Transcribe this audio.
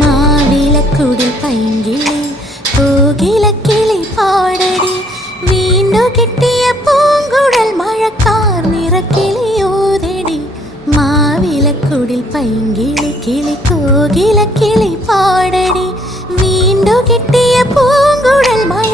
മാവിലക്കുടിൽ പൈങ്കിളി കോകിലക്കിളി പാടടി വീണ്ടു കിട്ടിയ പൂങ്കുഴൽ മഴക്കാർ നിറക്കിളിയോതടി മാവിലക്കുടിൽ പൈങ്കിളി കിളി കോകിലക്കിളി പാടടി വീണ്ടു കിട്ടിയ പൂങ്കുഴൽ മഴ